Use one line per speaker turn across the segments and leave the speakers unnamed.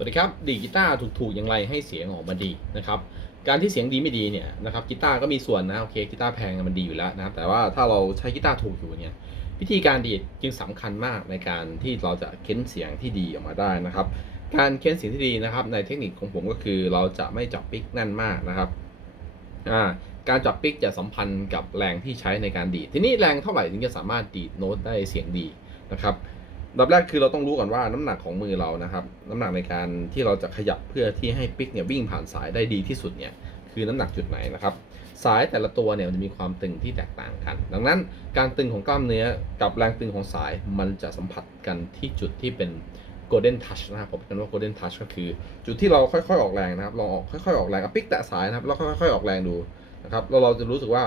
สวัสดีครับดีกีตาร์ถูกๆอย่างไรให้เสียงออกมาดีนะครับการที่เสียงดีไม่ดีเนี่ยนะครับกีตาร์ก็มีส่วนนะโอเคกีตาร์แพงมันดีอยู่แล้วนะครับแต่ว่าถ้าเราใช้กีตาร์ถูกอยู่เนี่ยวิธีการดีดจึงสำคัญมากในการที่เราจะเค้นเสียงที่ดีออกมาได้นะครับ การเค้นเสียงที่ดีนะครับ ในเทคนิคของผมก็คือเราจะไม่จับปิกแน่นมากนะครับอ่าการจับปิกจะสัมพันธ์กับแรงที่ใช้ในการดีดทีนี้แรงเท่าไหร่ถึงจะสามารถดีดโน้ตได้เสียงดีนะครับ ดับแรกคือเราต้องรู้ก่อนว่าน้ำหนักของมือเรานะครับ น้ำหนักในการที่เราจะขยับเพื่อที่ให้ปิกเนี่ยวิ่งผ่านสายได้ดีที่สุดเนี่ยคือน้ำหนักจุดไหนนะครับ สายแต่ละตัวเนี่ยมันจะมีความตึงที่แตกต่างกัน ดังนั้นการตึงของกล้ามเนื้อกับแรงตึงของสายมันจะสัมผัสกันที่จุดที่เป็น golden touch นะครับผมกันว่า golden touch ก็คือ จุดที่เราค่อยๆออกแรงนะครับลองออกค่อยๆออกแรงอปิกแตะสายนะครับแล้วค่อยๆออกแรงดูนะครับแล้วเราจะรู้สึกว่า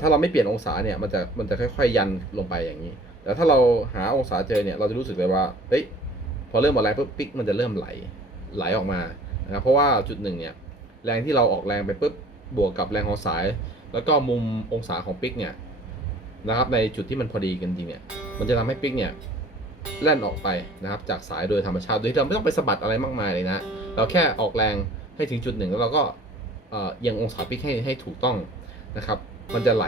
ถ้าเราไม่เปลี่ยนองศาเนี่ยมันจะมันจะค่อยๆยันลงไปอย่างนี้ แต่ถ้าเราหาองศาเจอเนี่ยเราจะรู้สึกเลยว่าเฮ้ยพอเริ่มออกแรงปุ๊บปิกมันจะเริ่มไหลไหลออกมานะครับเพราะว่าจุดหนึ่งเนี่ยแรงที่เราออกแรงไปปุ๊บบวกกับแรงของสาย แล้วก็มุมองศาของปิกเนี่ยนะครับในจุดที่มันพอดีกันจริงเนี่ยมันจะทำให้ปิกเนี่ยแล่นออกไปนะครับจากสายโดยธรรมชาติโดยที่เราไม่ต้องไปสะบัดอะไรมากมายเลยนะเราแค่ออกแรงให้ถึงจุดหนึ่งแล้วเราก็เอ่อเอียงองศาปิกให้ให้ถูกต้องนะครับ มันจะไหล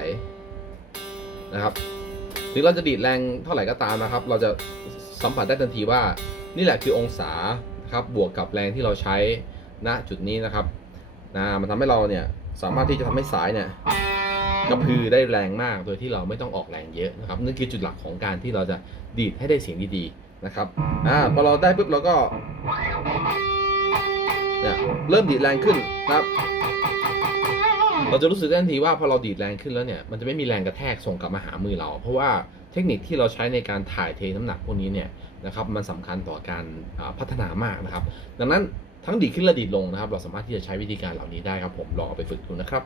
นะครับ ถึงเราจะดีดแรงเท่าไหร่ก็ตามนะครับ เราจะสัมผัสได้ทันทีว่า นี่แหละคือองศาครับบวกกับแรงที่เราใช้ณจุดนี้นะครับนะมันทำให้เราเนี่ยสามารถที่จะทำให้สายเนี่ยกระพือได้แรงมากโดยที่เราไม่ต้องออกแรงเยอะนะครับนั่นคือจุดหลักของการที่เราจะดีดให้ได้เสียงดีๆนะครับอ่าพอเราได้ปุ๊บเราก็เนี่ยเริ่มดีดแรงขึ้นนะครับ เราจะรู้สึกได้ทันทีว่าพอเราดีดแรงขึ้นแล้วเนี่ยมันจะไม่มีแรงกระแทกส่งกลับมาหามือเรา เพราะว่าเทคนิคที่เราใช้ในการถ่ายเทน้ำหนักพวกนี้เนี่ยนะครับมันสำคัญต่อการพัฒนามากนะครับ ดังนั้นทั้งดีดขึ้นและดีดลงนะครับ เราสามารถที่จะใช้วิธีการเหล่านี้ได้ครับผมลองเอาไปฝึกดูนะครับ